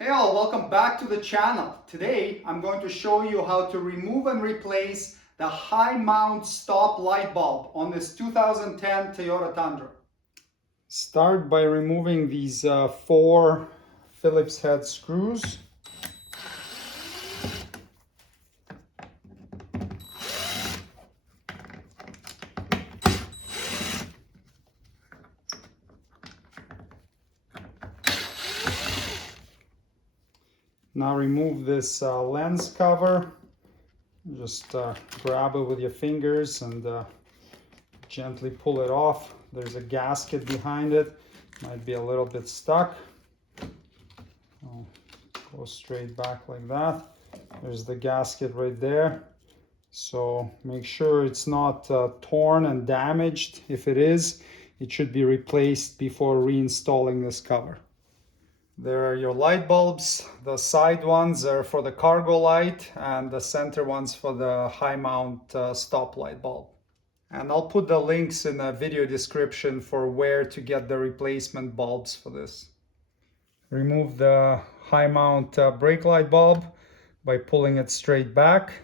Hey all, welcome back to the channel. Today I'm going to show you how to remove and replace the high mount stop light bulb on this 2010 Toyota Tundra. Start by removing these 4 Phillips head screws. Now remove this lens cover. Just grab it with your fingers and gently pull it off. There's a gasket behind it. Might be a little bit stuck. I'll go straight back like that. There's the gasket right there. So make sure it's not torn and damaged. If it is, it should be replaced before reinstalling this cover. There are your light bulbs. The side ones are for the cargo light and the center ones for the high mount stop light bulb. And I'll put the links in the video description for where to get the replacement bulbs for this. Remove the high mount brake light bulb by pulling it straight back.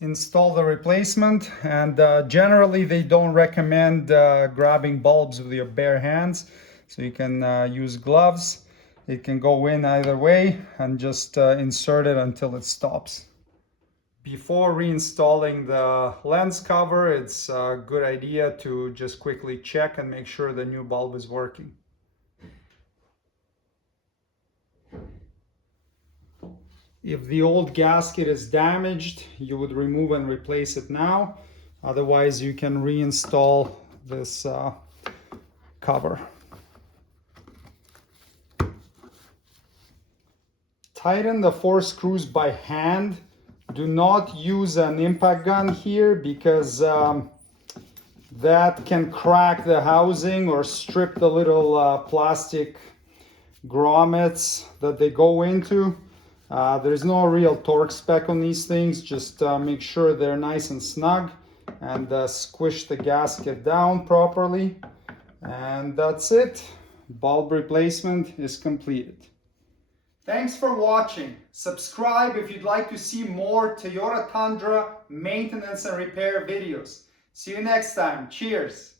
Install the replacement, and generally they don't recommend grabbing bulbs with your bare hands. So you can use gloves. It can go in either way and just insert it until it stops. Before reinstalling the lens cover, it's a good idea to just quickly check and make sure the new bulb is working. If the old gasket is damaged, you would remove and replace it now. Otherwise, you can reinstall this cover. Tighten the 4 screws by hand. Do not use an impact gun here because that can crack the housing or strip the little plastic grommets that they go into. There's no real torque spec on these things. Just make sure they're nice and snug and squish the gasket down properly. And that's it. Bulb replacement is completed. Thanks for watching. Subscribe if you'd like to see more Toyota Tundra maintenance and repair videos. See you next time. Cheers.